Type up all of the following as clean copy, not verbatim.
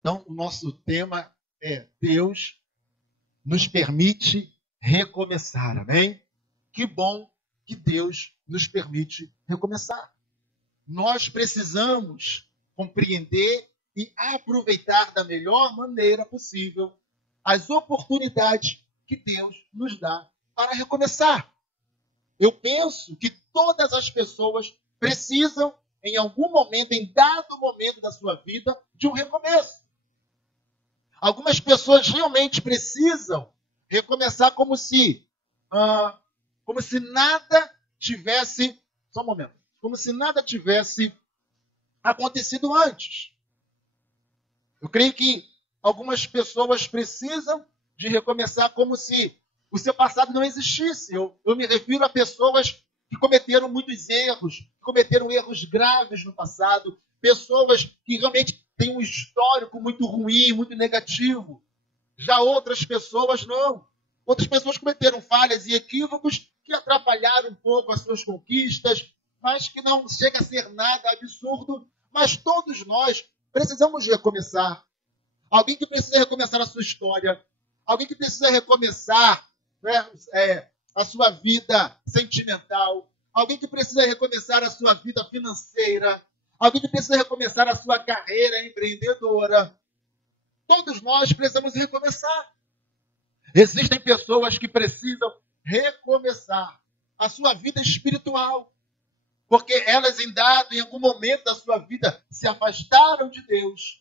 Então, o nosso tema é Deus nos permite recomeçar, amém? Que bom que Deus nos permite recomeçar. Nós precisamos compreender e aproveitar da melhor maneira possível as oportunidades que Deus nos dá para recomeçar. Eu penso que todas as pessoas precisam, em algum momento, em dado momento da sua vida, de um recomeço. Algumas pessoas realmente precisam recomeçar como se nada tivesse, só um momento, como se nada tivesse acontecido antes. Eu creio que algumas pessoas precisam de recomeçar como se o seu passado não existisse. Eu me refiro a pessoas que cometeram muitos erros, que cometeram erros graves no passado, pessoas que realmente têm um histórico muito ruim, muito negativo. Já outras pessoas não. Outras pessoas cometeram falhas e equívocos que atrapalharam um pouco as suas conquistas, mas que não chega a ser nada absurdo. Mas todos nós precisamos recomeçar. Alguém que precisa recomeçar a sua história, alguém que precisa recomeçar, né, a sua vida sentimental, alguém que precisa recomeçar a sua vida financeira, alguém que precisa recomeçar a sua carreira empreendedora. Todos nós precisamos recomeçar. Existem pessoas que precisam recomeçar a sua vida espiritual, porque elas, em algum momento da sua vida, se afastaram de Deus,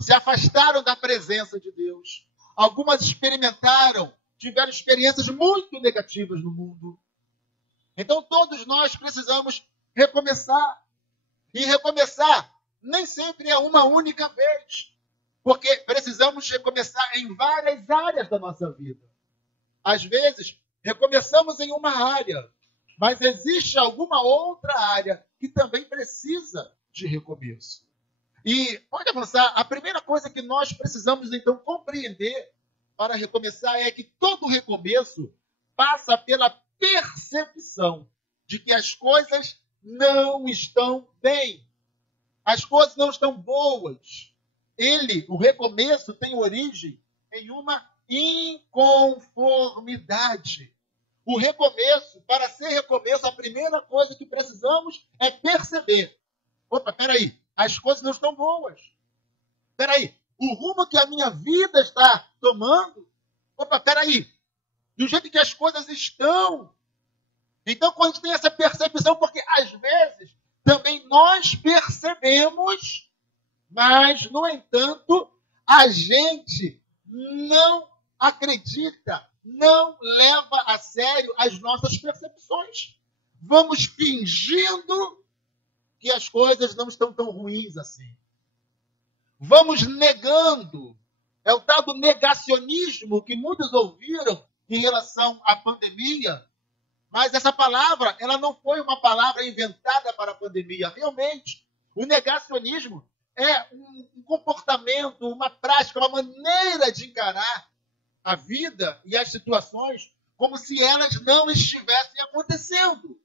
se afastaram da presença de Deus. Algumas tiveram experiências muito negativas no mundo. Então, todos nós precisamos recomeçar. E recomeçar nem sempre é uma única vez, porque precisamos recomeçar em várias áreas da nossa vida. Às vezes, recomeçamos em uma área, mas existe alguma outra área que também precisa de recomeço. E pode avançar. A primeira coisa que nós precisamos, então, compreender para recomeçar é que todo recomeço passa pela percepção de que as coisas não estão bem. As coisas não estão boas. O recomeço, tem origem em uma inconformidade. O recomeço, para ser recomeço, a primeira coisa que precisamos é perceber. Opa, peraí, as coisas não estão boas. Peraí, o rumo que a minha vida está tomando, opa, peraí, do jeito que as coisas estão. Então, quando a gente tem essa percepção, porque às vezes também nós percebemos, mas, no entanto, a gente não acredita, não leva a sério as nossas percepções. Vamos fingindo que as coisas não estão tão ruins assim. Vamos negando. É o tal do negacionismo que muitos ouviram em relação à pandemia. Mas essa palavra, ela não foi uma palavra inventada para a pandemia. Realmente, o negacionismo é um comportamento, uma prática, uma maneira de encarar a vida e as situações como se elas não estivessem acontecendo.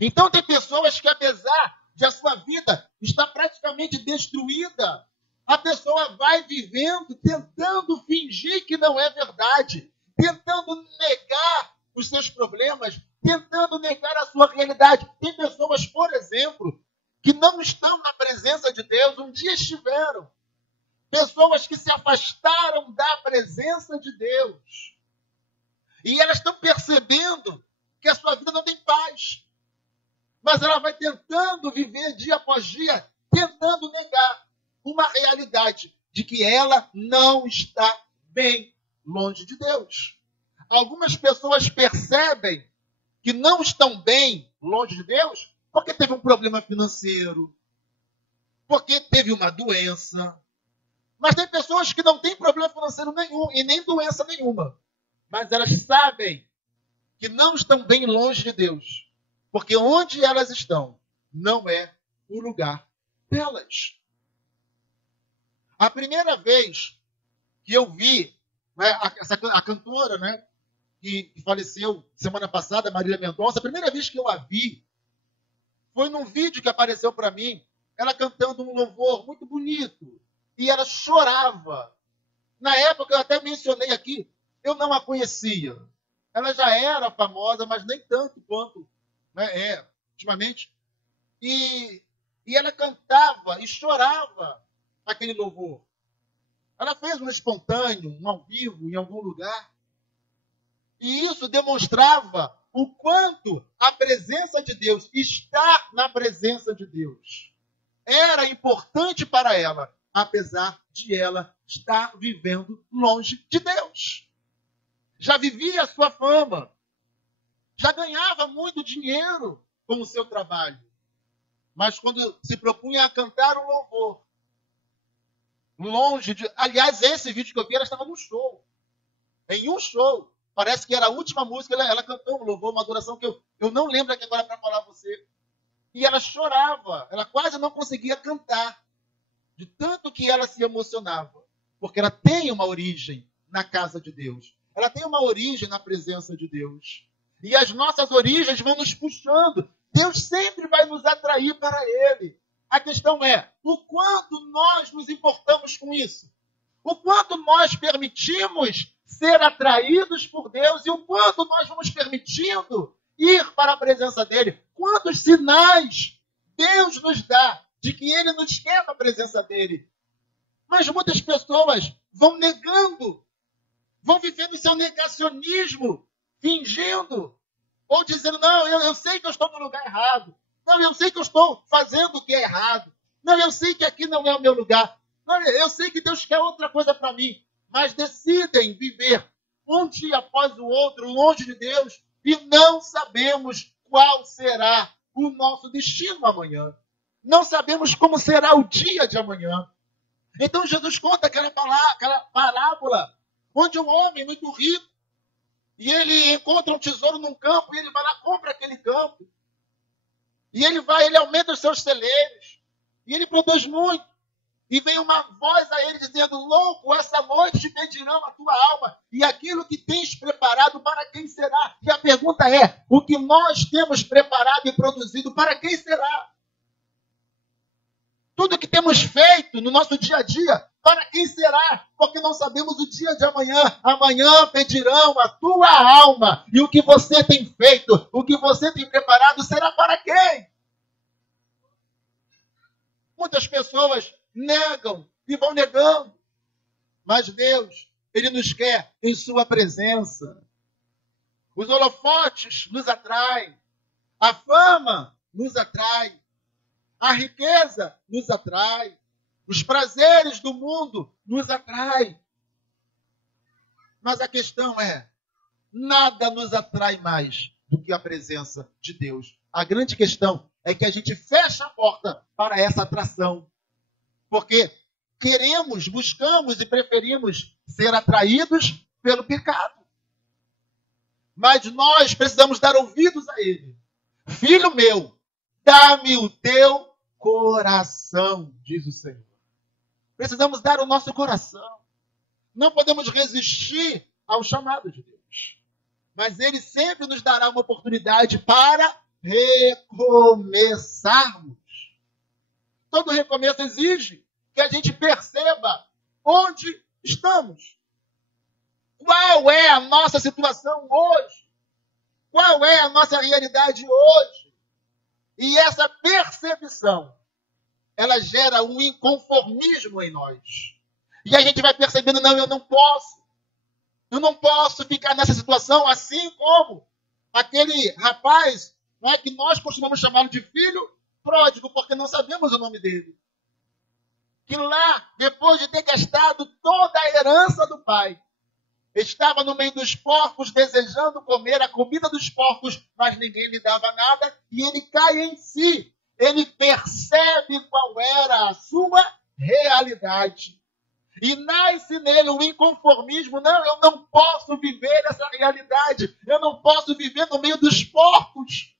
Então, tem pessoas que, apesar de a sua vida estar praticamente destruída, a pessoa vai vivendo, tentando fingir que não é verdade, tentando negar os seus problemas, tentando negar a sua realidade. Tem pessoas, por exemplo, que não estão na presença de Deus, um dia estiveram. Pessoas que se afastaram da presença de Deus. E elas estão percebendo que a sua vida não tem paz. Mas ela vai tentando viver dia após dia, tentando negar uma realidade de que ela não está bem longe de Deus. Algumas pessoas percebem que não estão bem longe de Deus porque teve um problema financeiro, porque teve uma doença. Mas tem pessoas que não têm problema financeiro nenhum e nem doença nenhuma. Mas elas sabem que não estão bem longe de Deus, porque onde elas estão não é o lugar delas. A primeira vez que eu vi, né, a cantora, né, que faleceu semana passada, Marília Mendonça, a primeira vez que eu a vi foi num vídeo que apareceu para mim, ela cantando um louvor muito bonito. e ela chorava. Na época, eu até mencionei aqui, eu não a conhecia. Ela já era famosa, mas nem tanto quanto, né, ultimamente. E, e ela cantava e chorava aquele louvor. Ela fez um espontâneo, um ao vivo, em algum lugar. E isso demonstrava o quanto a presença de Deus, estar na presença de Deus, era importante para ela, apesar de ela estar vivendo longe de Deus. Já vivia a sua fama, já ganhava muito dinheiro com o seu trabalho. Mas quando se propunha a cantar um louvor, longe de... Aliás, esse vídeo que eu vi, ela estava num show. Em um show. Parece que era a última música, ela cantou um louvor, uma adoração que eu não lembro aqui agora para falar a você. E ela chorava, ela quase não conseguia cantar, de tanto que ela se emocionava. Porque ela tem uma origem na casa de Deus. Ela tem uma origem na presença de Deus. E as nossas origens vão nos puxando. Deus sempre vai nos atrair para Ele. A questão é, o quanto nós nos importamos com isso? O quanto nós permitimos ser atraídos por Deus e o quanto nós vamos permitindo ir para a presença dEle. Quantos sinais Deus nos dá de que Ele nos quer na presença dEle. Mas muitas pessoas vão negando, vão vivendo seu negacionismo, fingindo, ou dizendo, não, eu sei que eu estou no lugar errado. Não, eu sei que eu estou fazendo o que é errado. Não, eu sei que aqui não é o meu lugar. Não, eu sei que Deus quer outra coisa para mim. Mas decidem viver um dia após o outro, longe de Deus, e não sabemos qual será o nosso destino amanhã. Não sabemos como será o dia de amanhã. Então Jesus conta aquela parábola, onde um homem muito rico, e ele encontra um tesouro num campo, e ele vai lá, compra aquele campo. E ele aumenta os seus celeiros. E ele produz muito. E vem uma voz a ele dizendo, louco, essa noite te pedirão a tua alma. E aquilo que tens preparado, para quem será? E a pergunta é, o que nós temos preparado e produzido, para quem será? Tudo que temos feito no nosso dia a dia, para quem será? Porque não sabemos o dia de amanhã. Amanhã pedirão a tua alma. E o que você tem feito, o que você tem preparado, será para quem? Muitas pessoas negam e vão negando. Mas Deus, Ele nos quer em sua presença. Os holofotes nos atraem. A fama nos atrai. A riqueza nos atrai. Os prazeres do mundo nos atraem. Mas a questão é, nada nos atrai mais do que a presença de Deus. A grande questão é que a gente fecha a porta para essa atração. Porque queremos, buscamos e preferimos ser atraídos pelo pecado. Mas nós precisamos dar ouvidos a Ele. Filho meu, dá-me o teu coração, diz o Senhor. Precisamos dar o nosso coração. Não podemos resistir ao chamado de Deus. Mas Ele sempre nos dará uma oportunidade para recomeçarmos. Todo recomeço exige que a gente perceba onde estamos. Qual é a nossa situação hoje? Qual é a nossa realidade hoje? E essa percepção, ela gera um inconformismo em nós. E a gente vai percebendo, não, eu não posso. Eu não posso ficar nessa situação, assim como aquele rapaz, não é, que nós costumamos chamá-lo de filho pródigo, porque não sabemos o nome dele. Que lá, depois de ter gastado toda a herança do pai, estava no meio dos porcos, desejando comer a comida dos porcos, mas ninguém lhe dava nada, e ele cai em si. Ele percebe qual era a sua realidade. E nasce nele o inconformismo. Não, eu não posso viver essa realidade. Eu não posso viver no meio dos porcos.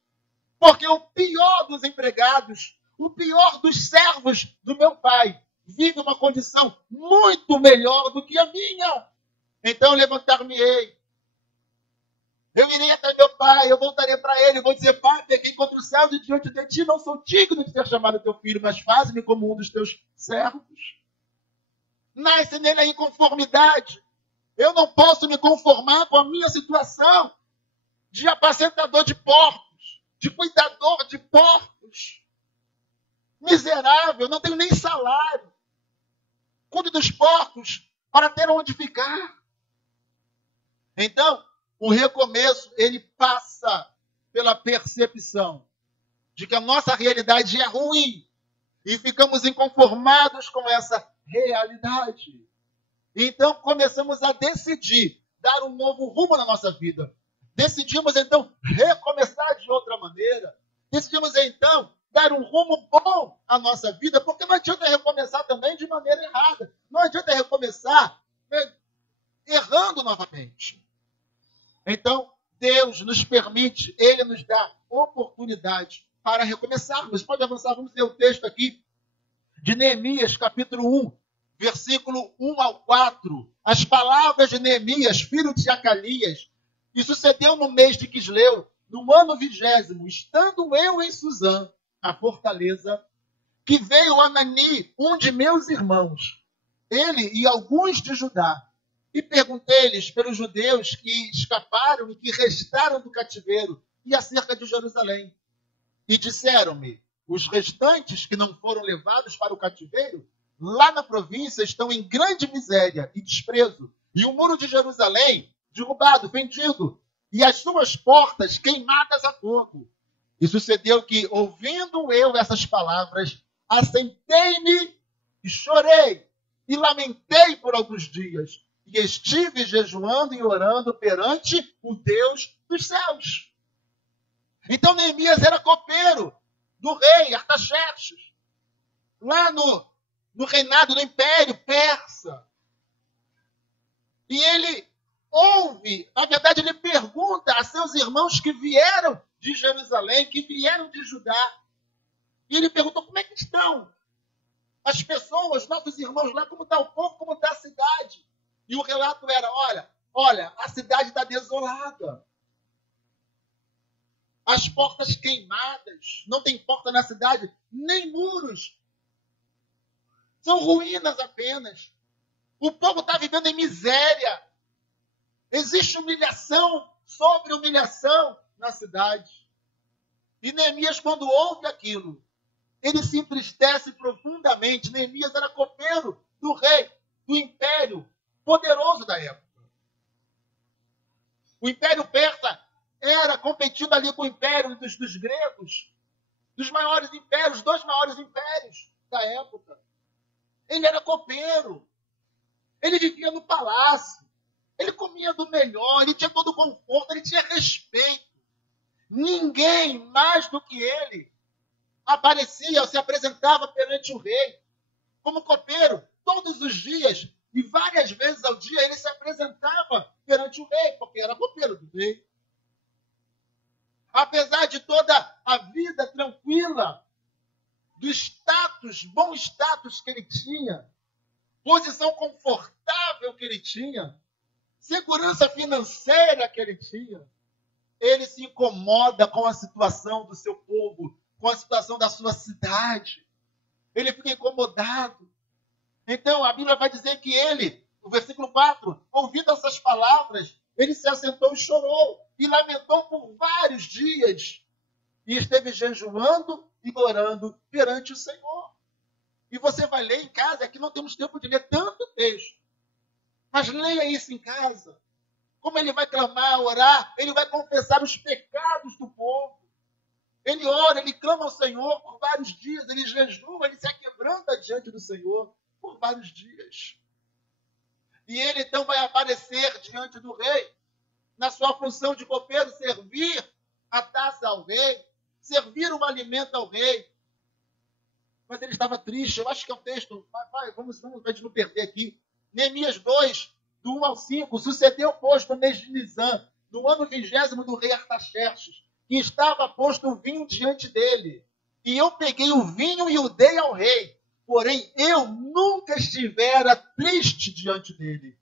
Porque o pior dos empregados, o pior dos servos do meu pai, vive uma condição muito melhor do que a minha. Então levantar-me-ei. Eu irei até meu pai, eu voltarei para ele, vou dizer, pai, pequei contra o céu e diante de ti, não sou digno de ter chamado teu filho, mas faz-me como um dos teus servos. Nasce nele a inconformidade. Eu não posso me conformar com a minha situação de apacentador de porcos, de cuidador de porcos. Miserável, não tenho nem salário. Cuido dos porcos para ter onde ficar. Então, o recomeço, ele passa pela percepção de que a nossa realidade é ruim e ficamos inconformados com essa realidade. Então, começamos a decidir dar um novo rumo na nossa vida. Decidimos, então, recomeçar de outra maneira. Decidimos, então, dar um rumo bom à nossa vida, porque não adianta recomeçar também de maneira errada. Não adianta recomeçar errando novamente. Então, Deus nos permite, Ele nos dá oportunidade para recomeçarmos. Pode avançar, vamos ler o texto aqui de Neemias, capítulo 1, versículo 1 ao 4. As palavras de Neemias, filho de Acalias, e sucedeu no mês de Quisleu, no ano 20º, estando eu em Suzã, a fortaleza, que veio Anani, um de meus irmãos, ele e alguns de Judá, e perguntei-lhes pelos judeus que escaparam e que restaram do cativeiro, e acerca de Jerusalém. E disseram-me, os restantes que não foram levados para o cativeiro, lá na província estão em grande miséria e desprezo, e o muro de Jerusalém derrubado, vendido, e as suas portas queimadas a fogo. E sucedeu que, ouvindo eu essas palavras, assentei-me e chorei, e lamentei por alguns dias, e estive jejuando e orando perante o Deus dos céus. Então Neemias era copeiro do rei Artaxerxes, lá no reinado do Império Persa. E ele ouve, na verdade ele pergunta a seus irmãos que vieram de Jerusalém, que vieram de Judá. E ele perguntou, como é que estão as pessoas, nossos irmãos lá, como está o povo, como está a cidade? E o relato era, olha, a cidade está desolada. As portas queimadas, não tem porta na cidade, nem muros. São ruínas apenas. O povo está vivendo em miséria. Existe humilhação sobre humilhação na cidade. E Neemias, quando ouve aquilo, ele se entristece profundamente. Neemias era copeiro do rei, do império poderoso da época. O Império Persa era competindo ali com o Império dos gregos, dos maiores impérios, dois maiores impérios da época. Ele era copeiro. Ele vivia no palácio. Ele comia do melhor, ele tinha todo o conforto, ele tinha respeito. Ninguém mais do que ele aparecia ou se apresentava perante o rei. Como copeiro, todos os dias e várias vezes ao dia ele se apresentava perante o rei, porque era copeiro do rei. Apesar de toda a vida tranquila, do status, bom status que ele tinha, posição confortável que ele tinha, segurança financeira que ele tinha, ele se incomoda com a situação do seu povo, com a situação da sua cidade. Ele fica incomodado. Então, a Bíblia vai dizer que ele, no versículo 4, ouvindo essas palavras, ele se assentou e chorou, e lamentou por vários dias, e esteve jejuando e orando perante o Senhor. E você vai ler em casa, aqui não temos tempo de ler tanto texto, mas leia isso em casa. Como ele vai clamar, orar, ele vai confessar os pecados do povo. Ele ora, ele clama ao Senhor por vários dias, ele jejua, ele se aquebranta diante do Senhor por vários dias. E ele então vai aparecer diante do rei, na sua função de copeiro, servir a taça ao rei, servir um alimento ao rei. Mas ele estava triste, eu acho que é o texto, vamos para a gente não perder aqui. Neemias 2, do 1 ao 5, sucedeu, pois, no mês de Nisan, no ano 20º do rei Artaxerxes, que estava posto o vinho diante dele. E eu peguei o vinho e o dei ao rei. Porém, eu nunca estivera triste diante dele.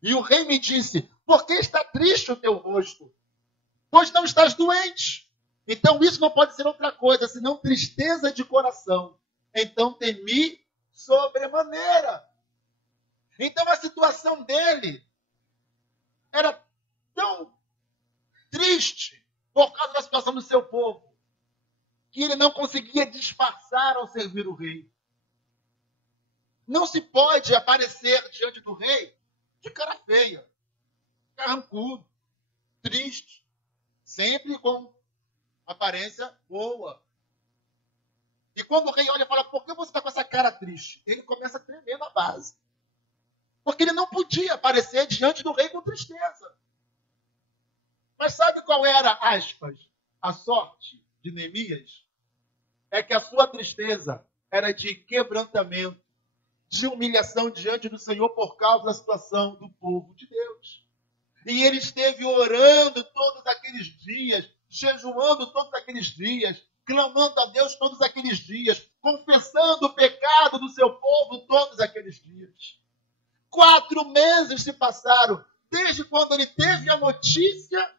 E o rei me disse, por que está triste o teu rosto? Pois não estás doente. Então isso não pode ser outra coisa, senão tristeza de coração. Então temi sobremaneira. Então a situação dele era tão triste por causa da situação do seu povo, que ele não conseguia disfarçar ao servir o rei. Não se pode aparecer diante do rei de cara feia, carrancudo, triste, sempre com aparência boa. E quando o rei olha e fala, por que você está com essa cara triste? Ele começa a tremer na base. Porque ele não podia aparecer diante do rei com tristeza. Mas sabe qual era, aspas, a sorte de Neemias? É que a sua tristeza era de quebrantamento, de humilhação diante do Senhor por causa da situação do povo de Deus. E ele esteve orando todos aqueles dias, jejuando todos aqueles dias, clamando a Deus todos aqueles dias, confessando o pecado do seu povo todos aqueles dias. 4 meses se passaram, desde quando ele teve a notícia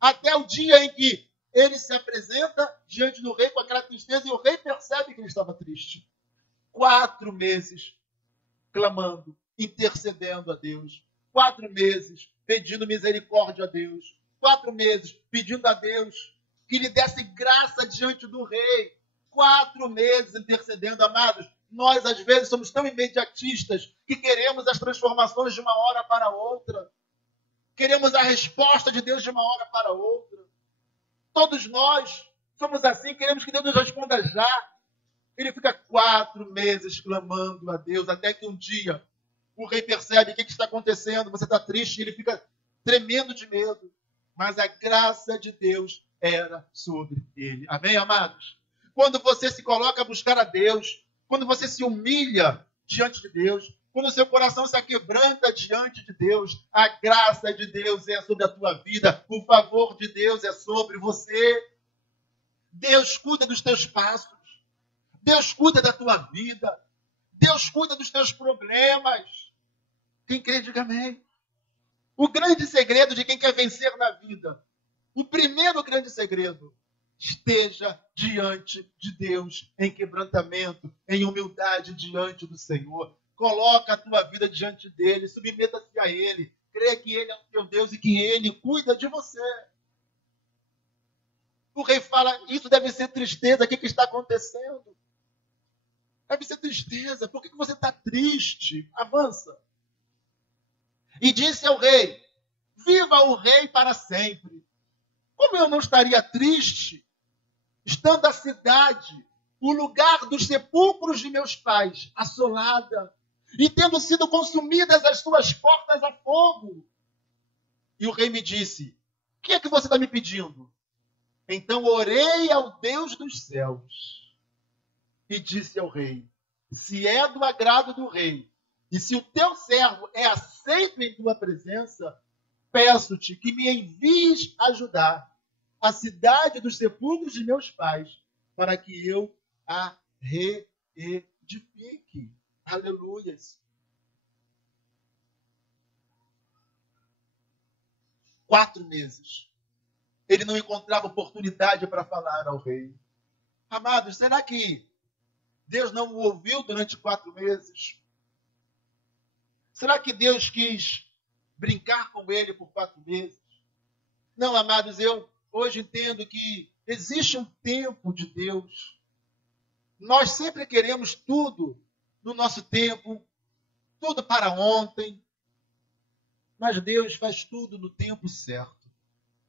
até o dia em que ele se apresenta diante do rei com aquela tristeza e o rei percebe que ele estava triste. 4 meses clamando, intercedendo a Deus. 4 meses pedindo misericórdia a Deus. 4 meses pedindo a Deus que lhe desse graça diante do rei. 4 meses intercedendo, amados. Nós, às vezes, somos tão imediatistas que queremos as transformações de uma hora para outra. Queremos a resposta de Deus de uma hora para outra. Todos nós somos assim, queremos que Deus nos responda já. Ele fica 4 meses clamando a Deus, até que um dia o rei percebe o que está acontecendo, você está triste, e ele fica tremendo de medo. Mas a graça de Deus era sobre ele. Amém, amados? Quando você se coloca a buscar a Deus, quando você se humilha diante de Deus, quando o seu coração se aquebranta diante de Deus, a graça de Deus é sobre a tua vida, o favor de Deus é sobre você. Deus cuida dos teus passos, Deus cuida da tua vida, Deus cuida dos teus problemas. Quem crê, diga amém. O grande segredo de quem quer vencer na vida, o primeiro grande segredo, esteja diante de Deus em quebrantamento, em humildade diante do Senhor. Coloca a tua vida diante dele, submeta-se a ele, crê que ele é o teu Deus e que ele cuida de você. O rei fala, isso deve ser tristeza, o que está acontecendo? Deve ser tristeza, por que você está triste? Avança. E disse ao rei, viva o rei para sempre. Como eu não estaria triste, estando a cidade, o lugar dos sepulcros de meus pais, assolada, e tendo sido consumidas as suas portas a fogo? E o rei me disse, o que é que você está me pedindo? Então orei ao Deus dos céus e disse ao rei, se é do agrado do rei, e se o teu servo é aceito em tua presença, peço-te que me envies ajudar a cidade dos sepulcros de meus pais, para que eu a reedifique. Aleluias. 4 meses. Ele não encontrava oportunidade para falar ao rei. Amados, será que Deus não o ouviu durante 4 meses? Será que Deus quis brincar com ele por 4 meses? Não, amados, eu hoje entendo que existe um tempo de Deus. Nós sempre queremos tudo no nosso tempo, tudo para ontem. Mas Deus faz tudo no tempo certo.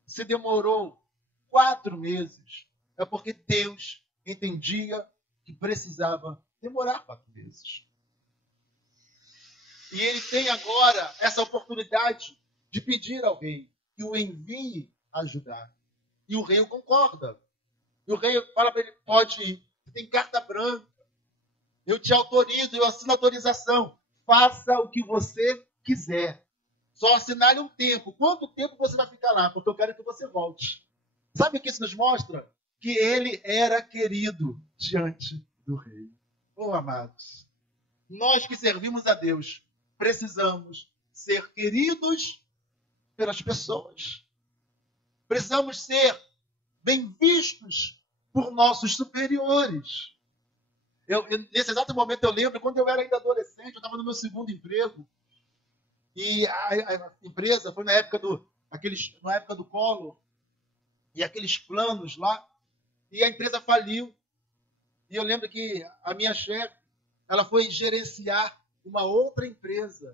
Se demorou 4 meses, é porque Deus entendia que precisava demorar 4 meses. E ele tem agora essa oportunidade de pedir ao rei que o envie ajudar. E o rei concorda. E o rei fala para ele, pode ir, você tem carta branca. Eu te autorizo, eu assino a autorização. Faça o que você quiser. Só assinale um tempo. Quanto tempo você vai ficar lá? Porque eu quero que você volte. Sabe o que isso nos mostra? Que ele era querido diante do rei. Oh, amados, nós que servimos a Deus, precisamos ser queridos pelas pessoas. Precisamos ser bem vistos por nossos superiores. Nesse exato momento eu lembro, quando eu era ainda adolescente, eu estava no meu segundo emprego, E a empresa foi na época do Collor, e aqueles planos lá, e a empresa faliu. E eu lembro que a minha chefe, ela foi gerenciar uma outra empresa.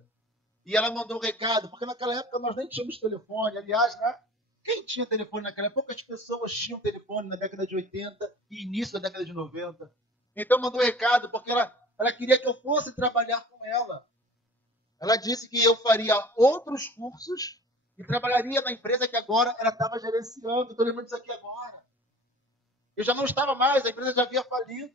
E ela mandou um recado, porque naquela época nós nem tínhamos telefone. Aliás, né? Quem tinha telefone naquela época? Poucas pessoas tinham telefone na década de 80 e início da década de 90. Então mandou um recado, porque ela queria que eu fosse trabalhar com ela. Ela disse que eu faria outros cursos e trabalharia na empresa que agora ela estava gerenciando. Estou lembrando disso aqui agora. Eu já não estava mais, a empresa já havia falido.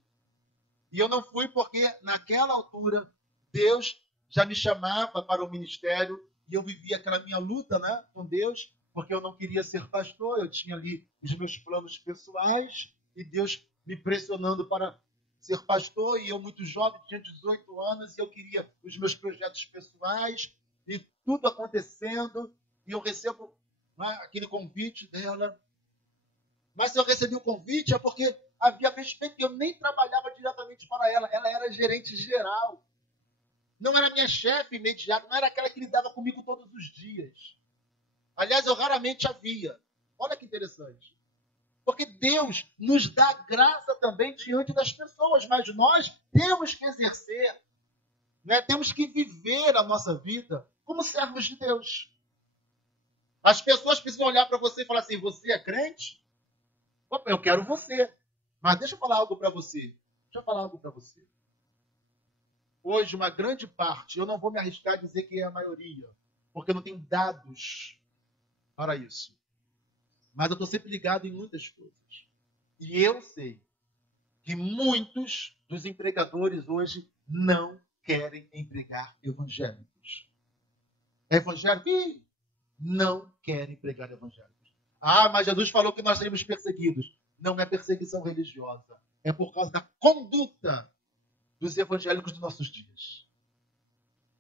E eu não fui porque, naquela altura, Deus já me chamava para o ministério e eu vivia aquela minha luta, né, com Deus, porque eu não queria ser pastor, eu tinha ali os meus planos pessoais e Deus me pressionando para ser pastor, e eu muito jovem, tinha 18 anos, e eu queria os meus projetos pessoais, e tudo acontecendo, e eu recebo, né, aquele convite dela. Mas se eu recebi o convite é porque havia respeito que eu nem trabalhava diretamente para ela. Ela era gerente geral. Não era minha chefe imediata, não era aquela que lidava comigo todos os dias. Aliás, eu raramente a via. Olha que interessante. Porque Deus nos dá graça também diante das pessoas, mas nós temos que exercer, né? Temos que viver a nossa vida como servos de Deus. As pessoas precisam olhar para você e falar assim, você é crente? Opa, eu quero você. Mas deixa eu falar algo para você. Deixa eu falar algo para você. Hoje, uma grande parte, eu não vou me arriscar a dizer que é a maioria, porque eu não tenho dados para isso. Mas eu estou sempre ligado em muitas coisas. E eu sei que muitos dos empregadores hoje não querem empregar evangélicos. Evangélicos não querem empregar evangélicos. Ah, mas Jesus falou que nós seremos perseguidos. Não é perseguição religiosa. É por causa da conduta dos evangélicos dos nossos dias.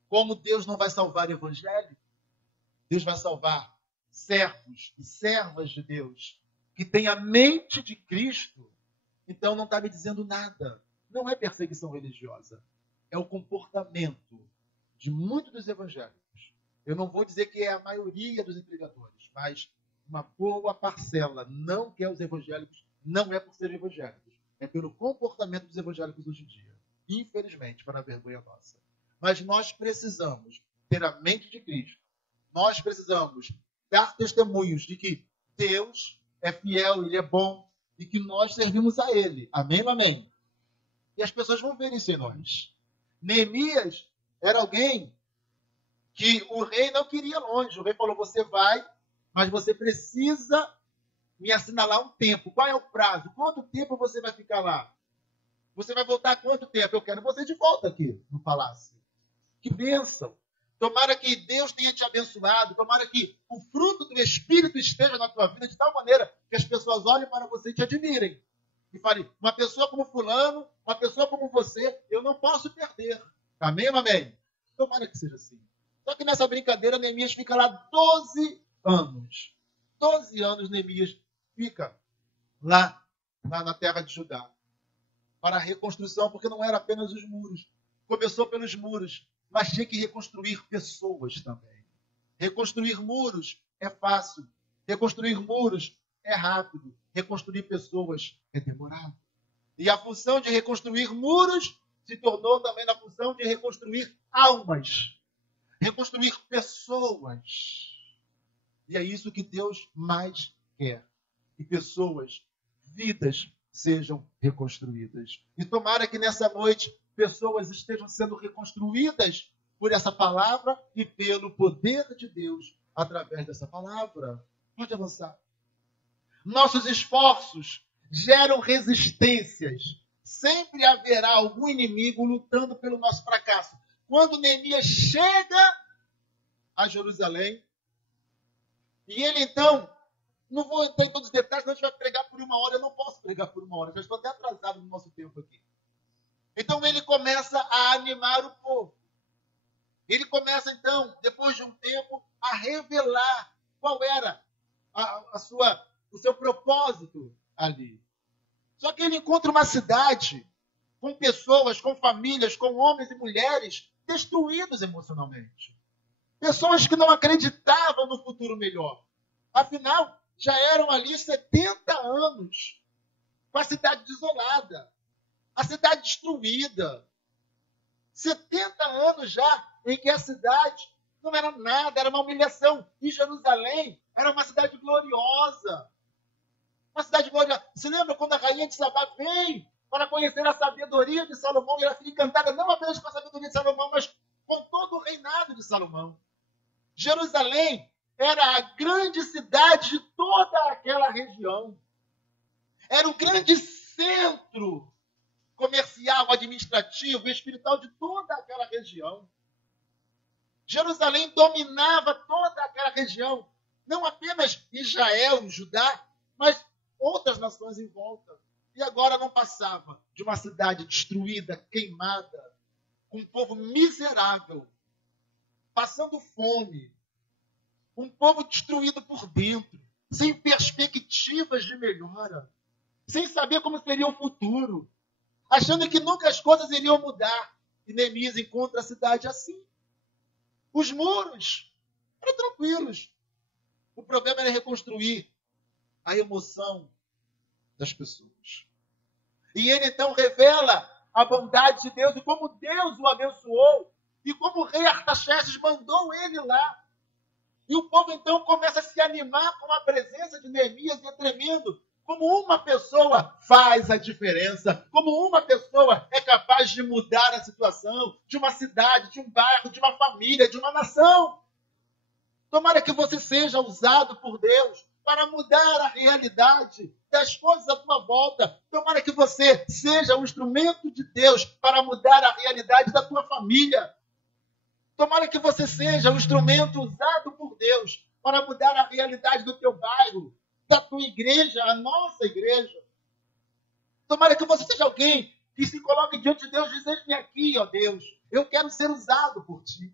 Como Deus não vai salvar evangélicos, Deus vai salvar servos e servas de Deus que têm a mente de Cristo. Então não está me dizendo nada. Não é perseguição religiosa. É o comportamento de muitos dos evangélicos. Eu não vou dizer que é a maioria dos empregadores, mas uma boa parcela não quer os evangélicos, não é por serem evangélicos. É pelo comportamento dos evangélicos hoje em dia. Infelizmente, para a vergonha nossa. Mas nós precisamos ter a mente de Cristo. Nós precisamos dar testemunhos de que Deus é fiel, Ele é bom e que nós servimos a Ele. Amém, amém? E as pessoas vão ver isso em nós. Neemias era alguém que o rei não queria longe. O rei falou, você vai, mas você precisa me assinalar um tempo. Qual é o prazo? Quanto tempo você vai ficar lá? Você vai voltar quanto tempo? Eu quero você de volta aqui no palácio. Que bênção! Tomara que Deus tenha te abençoado. Tomara que o fruto do Espírito esteja na tua vida de tal maneira que as pessoas olhem para você e te admirem. E falem, uma pessoa como fulano, uma pessoa como você, eu não posso perder. Amém ou amém? Tomara que seja assim. Só que nessa brincadeira, Neemias fica lá 12 anos. 12 anos Neemias fica lá na terra de Judá. Para a reconstrução, porque não era apenas os muros. Começou pelos muros, mas tinha que reconstruir pessoas também. Reconstruir muros é fácil. Reconstruir muros é rápido. Reconstruir pessoas é demorado. E a função de reconstruir muros se tornou também na função de reconstruir almas. Reconstruir pessoas. E é isso que Deus mais quer. Que pessoas, vidas, sejam reconstruídas. E tomara que nessa noite pessoas estejam sendo reconstruídas por essa palavra e pelo poder de Deus através dessa palavra. Pode avançar. Nossos esforços geram resistências. Sempre haverá algum inimigo lutando pelo nosso fracasso. Quando Neemias chega a Jerusalém, e ele então, não vou entrar em todos os detalhes, senão a gente vai pregar por 1 hora. Eu não posso pregar por 1 hora, já estou até atrasado no nosso tempo aqui. Então ele começa a animar o povo. Ele começa então, depois de um tempo, a revelar qual era o seu propósito ali. Só que ele encontra uma cidade com pessoas, com famílias, com homens e mulheres destruídos emocionalmente. Pessoas que não acreditavam no futuro melhor. Afinal, já eram ali 70 anos com a cidade desolada, a cidade destruída. 70 anos já em que a cidade não era nada, era uma humilhação. E Jerusalém era uma cidade gloriosa. Uma cidade gloriosa. Se lembra quando a rainha de Sabá vem para conhecer a sabedoria de Salomão e ela fica encantada não apenas com a sabedoria de Salomão, mas com todo o reinado de Salomão. Jerusalém era a grande cidade de toda aquela região. Era o grande centro comercial, administrativo e espiritual de toda aquela região. Jerusalém dominava toda aquela região. Não apenas Israel, Judá, mas outras nações em volta. E agora não passava de uma cidade destruída, queimada, com um povo miserável, passando fome, um povo destruído por dentro, sem perspectivas de melhora, sem saber como seria o futuro, achando que nunca as coisas iriam mudar. E Neemias encontra a cidade assim. Os muros eram tranquilos. O problema era reconstruir a emoção das pessoas. E ele então revela a bondade de Deus e como Deus o abençoou e como o rei Artaxerxes mandou ele lá. E o povo então começa a se animar com a presença de Neemias e é tremendo. Como uma pessoa faz a diferença, como uma pessoa é capaz de mudar a situação de uma cidade, de um bairro, de uma família, de uma nação. Tomara que você seja usado por Deus para mudar a realidade das coisas à tua volta. Tomara que você seja um instrumento de Deus para mudar a realidade da tua família. Tomara que você seja um instrumento usado por Deus para mudar a realidade do teu bairro, da tua igreja, a nossa igreja. Tomara que você seja alguém que se coloque diante de Deus e diz: eis-me aqui, ó Deus, eu quero ser usado por ti.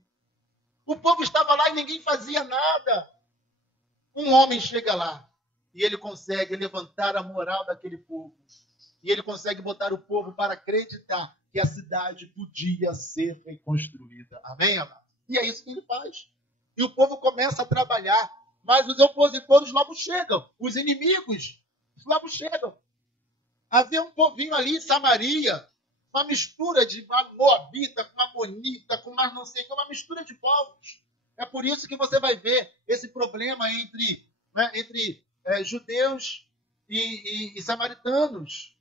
O povo estava lá e ninguém fazia nada. Um homem chega lá e ele consegue levantar a moral daquele povo. E ele consegue botar o povo para acreditar que a cidade podia ser reconstruída. Amém, amado? E é isso que ele faz. E o povo começa a trabalhar. Mas os opositores logo chegam. Os inimigos logo chegam. Havia um povinho ali em Samaria, uma mistura de uma moabita com uma amonita, com mais não sei o que, uma mistura de povos. É por isso que você vai ver esse problema entre judeus e samaritanos.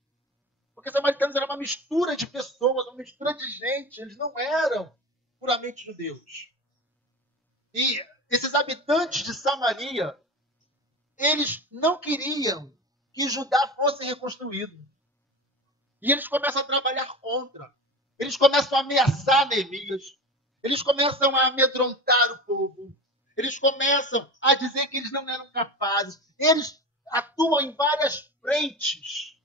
Porque samaritanos eram uma mistura de pessoas, uma mistura de gente. Eles não eram puramente judeus. E esses habitantes de Samaria, eles não queriam que Judá fosse reconstruído. E eles começam a trabalhar contra. Eles começam a ameaçar Neemias. Eles começam a amedrontar o povo. Eles começam a dizer que eles não eram capazes. Eles atuam em várias frentes,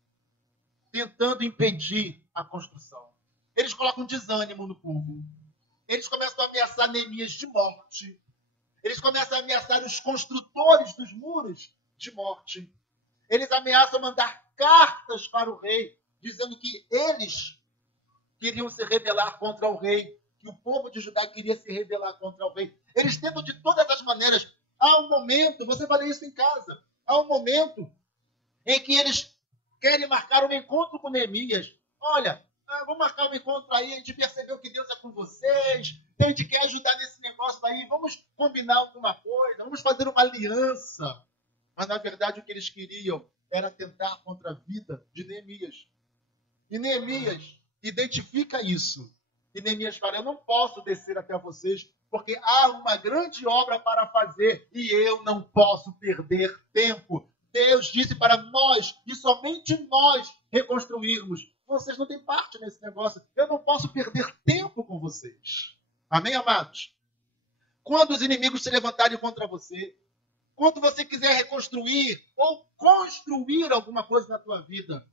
tentando impedir a construção. Eles colocam desânimo no povo. Eles começam a ameaçar Neemias de morte. Eles começam a ameaçar os construtores dos muros de morte. Eles ameaçam mandar cartas para o rei, dizendo que eles queriam se rebelar contra o rei, que o povo de Judá queria se rebelar contra o rei. Eles tentam de todas as maneiras. Há um momento, você vai ler isso em casa, há um momento em que eles querem marcar um encontro com Neemias. Olha, vamos marcar um encontro aí, a gente percebeu que Deus é com vocês, a gente quer ajudar nesse negócio aí, vamos combinar alguma coisa, vamos fazer uma aliança. Mas, na verdade, o que eles queriam era atentar contra a vida de Neemias. E Neemias identifica isso. E Neemias fala: eu não posso descer até vocês, porque há uma grande obra para fazer e eu não posso perder tempo. Deus disse para nós, e somente nós, reconstruirmos. Vocês não têm parte nesse negócio. Eu não posso perder tempo com vocês. Amém, amados? Quando os inimigos se levantarem contra você, quando você quiser reconstruir ou construir alguma coisa na tua vida,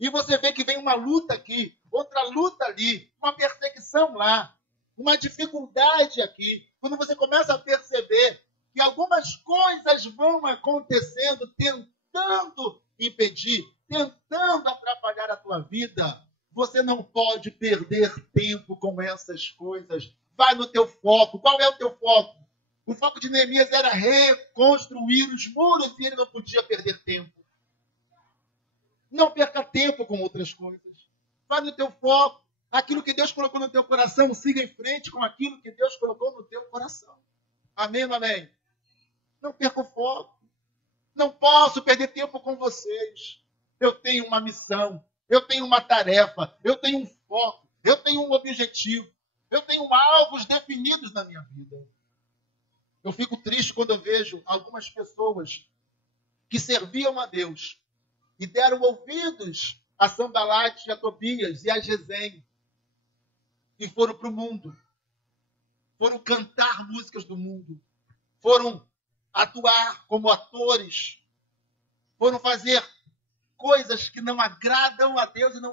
e você vê que vem uma luta aqui, outra luta ali, uma perseguição lá, uma dificuldade aqui, quando você começa a perceber que algumas coisas vão acontecendo, tentando impedir, tentando atrapalhar a tua vida, você não pode perder tempo com essas coisas. Vai no teu foco. Qual é o teu foco? O foco de Neemias era reconstruir os muros e ele não podia perder tempo. Não perca tempo com outras coisas. Faz o teu foco. Aquilo que Deus colocou no teu coração, siga em frente com aquilo que Deus colocou no teu coração. Amém, amém? Não perca o foco. Não posso perder tempo com vocês. Eu tenho uma missão. Eu tenho uma tarefa. Eu tenho um foco. Eu tenho um objetivo. Eu tenho alvos definidos na minha vida. Eu fico triste quando eu vejo algumas pessoas que serviam a Deus e deram ouvidos a Sanbalate, a Tobias e a Gesem e foram para o mundo. Foram cantar músicas do mundo. Foram atuar como atores. Foram fazer coisas que não agradam a Deus e não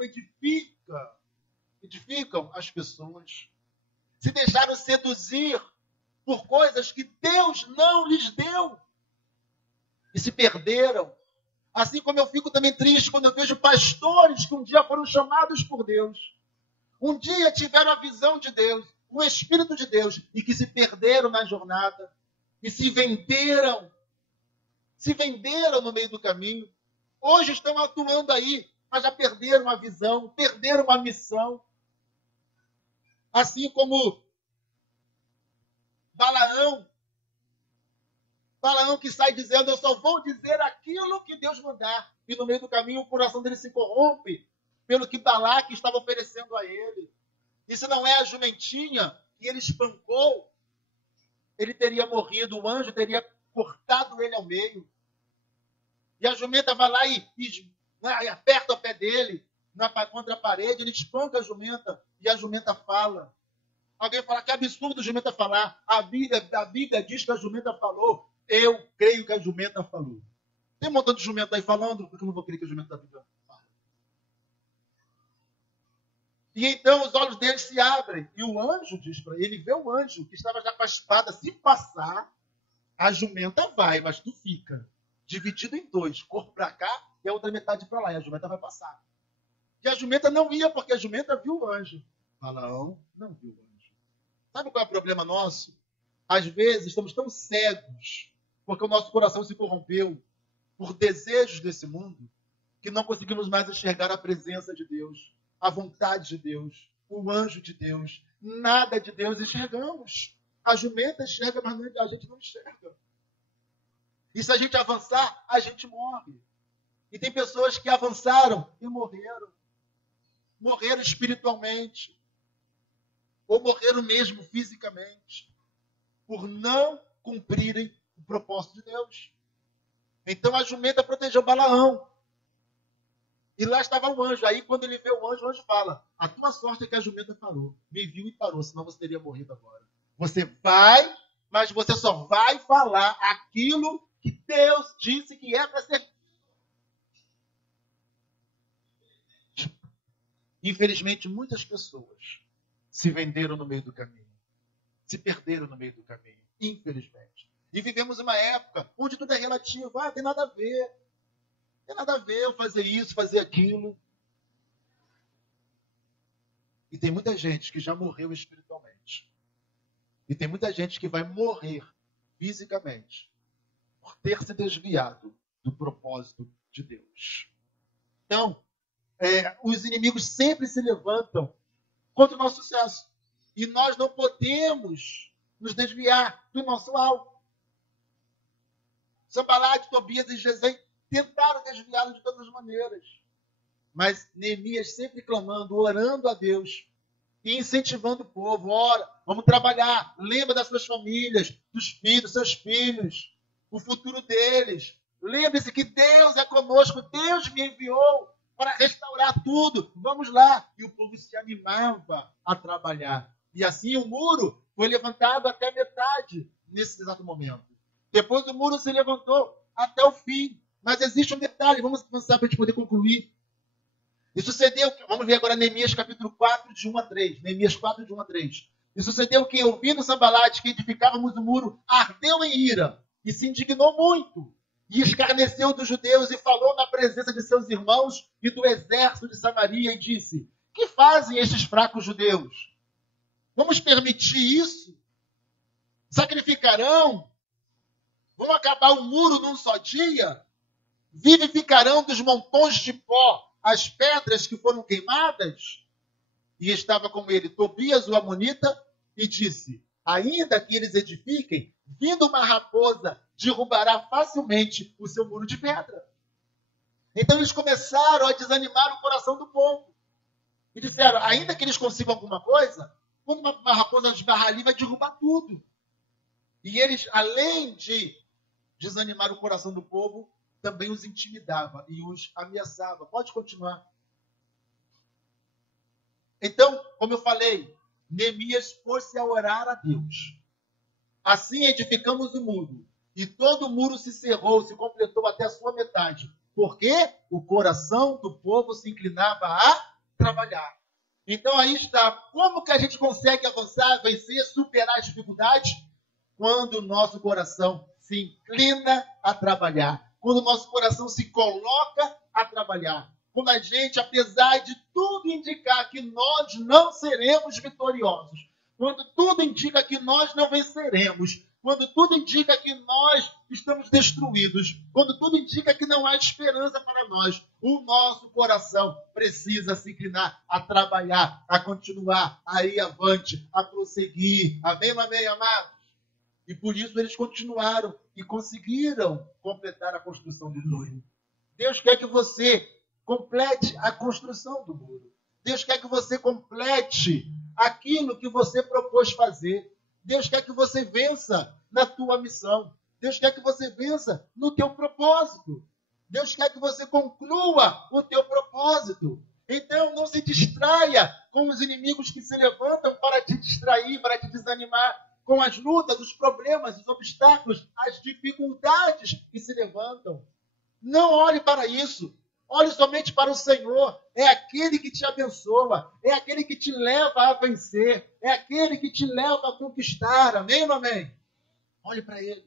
edificam as pessoas. Se deixaram seduzir por coisas que Deus não lhes deu. E se perderam. Assim como eu fico também triste quando eu vejo pastores que um dia foram chamados por Deus. Um dia tiveram a visão de Deus, o Espírito de Deus, e que se perderam na jornada. E se venderam no meio do caminho. Hoje estão atuando aí, mas já perderam a visão, perderam a missão. Assim como Balaão que sai dizendo, eu só vou dizer aquilo que Deus mandar. E no meio do caminho o coração dele se corrompe pelo que Balaque estava oferecendo a ele. E se não é a jumentinha que ele espancou, ele teria morrido, o anjo teria cortado ele ao meio. E a jumenta vai lá e aperta o pé dele contra a parede, ele espanca a jumenta e a jumenta fala. Alguém fala, que absurdo a jumenta falar. A Bíblia diz que a jumenta falou. Eu creio que a jumenta falou. Tem um montão de jumenta aí falando, porque eu não vou crer que a jumenta da Bíblia fala. E então os olhos dele se abrem. E o anjo diz para ele, vê o anjo que estava já com a espada, se passar, a jumenta vai, mas tu fica. Dividido em dois, corpo para cá e a outra metade para lá. E a jumenta vai passar. E a jumenta não ia, porque a jumenta viu o anjo. Balaão não viu o anjo. Sabe qual é o problema nosso? Às vezes estamos tão cegos, porque o nosso coração se corrompeu por desejos desse mundo, que não conseguimos mais enxergar a presença de Deus, a vontade de Deus, o anjo de Deus. Nada de Deus enxergamos. A jumenta enxerga, mas a gente não enxerga. E se a gente avançar, a gente morre. E tem pessoas que avançaram e morreram. Morreram espiritualmente. Ou morreram mesmo fisicamente. Por não cumprirem o propósito de Deus. Então a jumenta protegeu Balaão. E lá estava o anjo. Aí quando ele vê o anjo fala, a tua sorte é que a jumenta parou. Me viu e parou, senão você teria morrido agora. Você vai, mas você só vai falar aquilo que Deus disse que é para ser. Infelizmente, muitas pessoas se venderam no meio do caminho. Se perderam no meio do caminho. Infelizmente. E vivemos uma época onde tudo é relativo. Tem nada a ver. Tem nada a ver eu fazer isso, fazer aquilo. E tem muita gente que já morreu espiritualmente. E tem muita gente que vai morrer fisicamente por ter se desviado do propósito de Deus. Então, os inimigos sempre se levantam contra o nosso sucesso. E nós não podemos nos desviar do nosso alvo. Sanbalate, Tobias e Gesem tentaram desviá-lo de todas as maneiras. Mas Neemias sempre clamando, orando a Deus e incentivando o povo. Ora, vamos trabalhar. Lembra das suas famílias, dos filhos, dos seus filhos, o futuro deles. Lembre-se que Deus é conosco. Deus me enviou para restaurar tudo. Vamos lá. E o povo se animava a trabalhar. E assim o muro foi levantado até metade nesse exato momento. Depois o muro se levantou até o fim. Mas existe um detalhe. Vamos avançar para a gente poder concluir. E sucedeu, vamos ver agora Neemias capítulo 4, de 1 a 3. Neemias 4, de 1 a 3. E sucedeu que, ouvindo Sanbalate que edificávamos o muro, ardeu em ira e se indignou muito. E escarneceu dos judeus e falou na presença de seus irmãos e do exército de Samaria e disse: que fazem estes fracos judeus? Vamos permitir isso? Sacrificarão? Vão acabar o muro num só dia? Vivificarão dos montões de pó as pedras que foram queimadas? E estava com ele Tobias, o amonita, e disse: ainda que eles edifiquem, vindo uma raposa, derrubará facilmente o seu muro de pedra. Então eles começaram a desanimar o coração do povo. E disseram, ainda que eles consigam alguma coisa, quando uma raposa esbarrar ali, vai derrubar tudo. E eles, além de desanimar o coração do povo, também os intimidava e os ameaçava. Pode continuar. Então, como eu falei, Neemias pôs-se a orar a Deus. Assim edificamos o muro. E todo o muro se cerrou, se completou até a sua metade. Porque o coração do povo se inclinava a trabalhar. Então aí está. Como que a gente consegue avançar, vencer, superar as dificuldades? Quando o nosso coração se inclina a trabalhar. Quando o nosso coração se coloca a trabalhar. Quando a gente, apesar de tudo indicar que nós não seremos vitoriosos, quando tudo indica que nós não venceremos, quando tudo indica que nós estamos destruídos, quando tudo indica que não há esperança para nós, o nosso coração precisa se inclinar a trabalhar, a continuar, a ir avante, a prosseguir. Amém, amém, amados? E por isso eles continuaram e conseguiram completar a construção do muro. Deus quer que você complete a construção do muro. Deus quer que você complete aquilo que você propôs fazer. Deus quer que você vença na tua missão. Deus quer que você vença no teu propósito. Deus quer que você conclua o teu propósito. Então, não se distraia com os inimigos que se levantam para te distrair, para te desanimar, com as lutas, os problemas, os obstáculos, as dificuldades que se levantam. Não olhe para isso. Olhe somente para o Senhor. É aquele que te abençoa. É aquele que te leva a vencer. É aquele que te leva a conquistar. Amém ou não amém? Olhe para ele.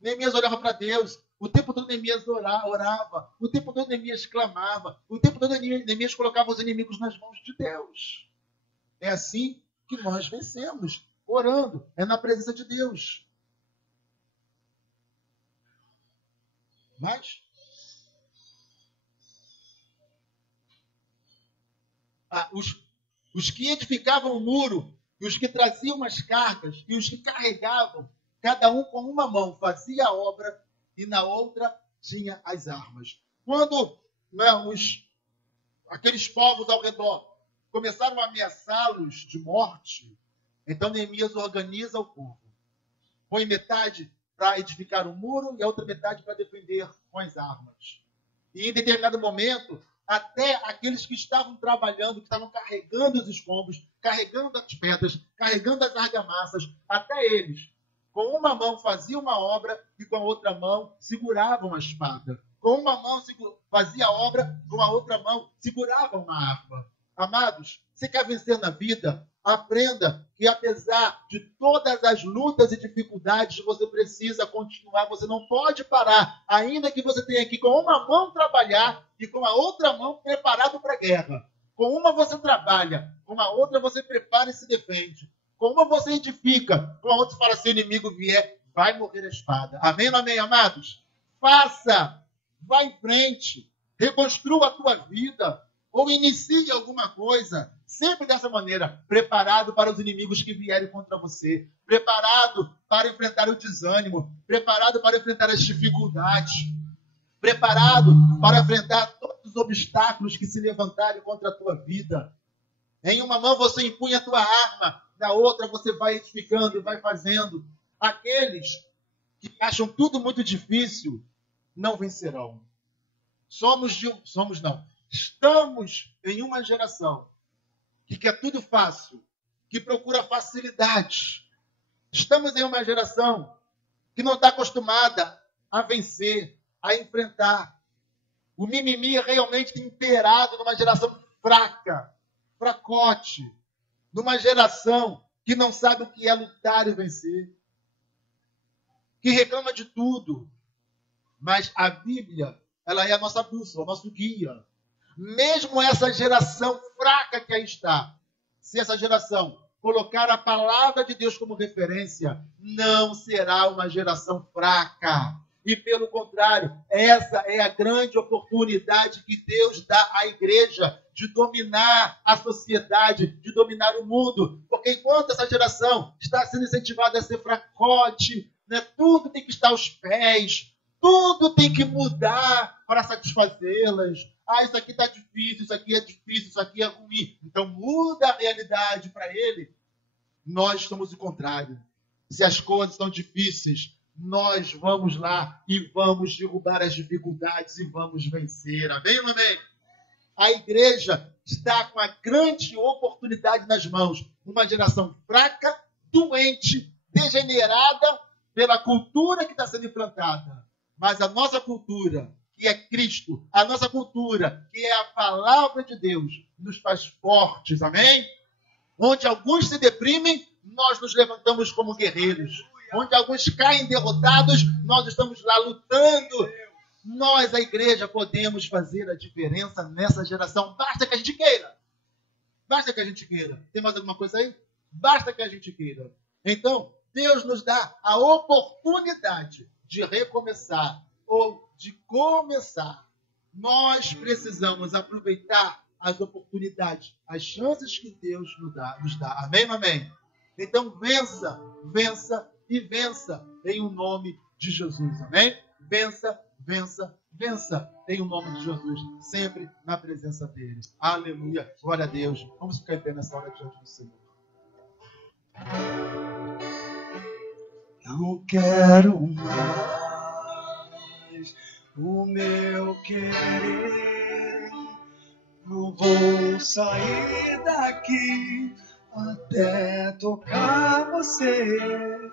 Neemias olhava para Deus. O tempo todo Neemias orava. O tempo todo Neemias clamava. O tempo todo Neemias colocava os inimigos nas mãos de Deus. É assim que nós vencemos. Orando. É na presença de Deus. Mas os que edificavam o muro, e os que traziam as cargas, e os que carregavam, cada um com uma mão fazia a obra, e na outra tinha as armas. Quando aqueles povos ao redor começaram a ameaçá-los de morte, então Neemias organiza o povo. Põe metade para edificar o muro e a outra metade para defender com as armas. E em determinado momento, até aqueles que estavam trabalhando, que estavam carregando os escombros, carregando as pedras, carregando as argamassas, até eles, com uma mão faziam uma obra e com a outra mão seguravam a espada. Com uma mão fazia a obra, com a outra mão seguravam uma arma. Amados, você quer vencer na vida? Aprenda que apesar de todas as lutas e dificuldades, você precisa continuar, você não pode parar, ainda que você tenha que com uma mão trabalhar e com a outra mão preparado para a guerra. Com uma você trabalha, com a outra você prepara e se defende. Com uma você edifica, com a outra fala, se o inimigo vier, vai morrer a espada. Amém ou amém, amados? Faça, vá em frente, reconstrua a tua vida, ou inicie alguma coisa, sempre dessa maneira, preparado para os inimigos que vierem contra você, preparado para enfrentar o desânimo, preparado para enfrentar as dificuldades, preparado para enfrentar todos os obstáculos que se levantarem contra a tua vida. Em uma mão você empunha a tua arma, na outra você vai edificando e vai fazendo. Aqueles que acham tudo muito difícil não vencerão. Estamos em uma geração que quer tudo fácil, que procura facilidade. Estamos em uma geração que não está acostumada a vencer, a enfrentar. O mimimi é realmente imperado numa geração fraca, fracote, numa geração que não sabe o que é lutar e vencer, que reclama de tudo. Mas a Bíblia, ela é a nossa bússola, o nosso guia. Mesmo essa geração fraca que aí está, se essa geração colocar a palavra de Deus como referência, não será uma geração fraca. E, pelo contrário, essa é a grande oportunidade que Deus dá à igreja de dominar a sociedade, de dominar o mundo. Porque enquanto essa geração está sendo incentivada a ser fracote, né, tudo tem que estar aos pés, tudo tem que mudar para satisfazê-las. Ah, isso aqui está difícil, isso aqui é difícil, isso aqui é ruim. Então muda a realidade para ele. Nós somos o contrário. Se as coisas estão difíceis, nós vamos lá e vamos derrubar as dificuldades e vamos vencer. Amém ou amém? A igreja está com a grande oportunidade nas mãos. Uma geração fraca, doente, degenerada pela cultura que está sendo implantada. Mas a nossa cultura, que é Cristo, a nossa cultura, que é a palavra de Deus, nos faz fortes. Amém? Onde alguns se deprimem, nós nos levantamos como guerreiros. Onde alguns caem derrotados, nós estamos lá lutando. Nós, a igreja, podemos fazer a diferença nessa geração. Basta que a gente queira. Basta que a gente queira. Tem mais alguma coisa aí? Basta que a gente queira. Então, Deus nos dá a oportunidade de recomeçar ou de começar. Nós precisamos aproveitar as oportunidades, as chances que Deus nos dá. Amém, amém? Então, vença, vença e vença em o nome de Jesus. Amém? Vença, vença, vença em o nome de Jesus. Sempre na presença dele. Aleluia. Glória a Deus. Vamos ficar em pé nessa hora diante do Senhor. Não quero mais o meu querer. Não vou sair daqui até tocar você.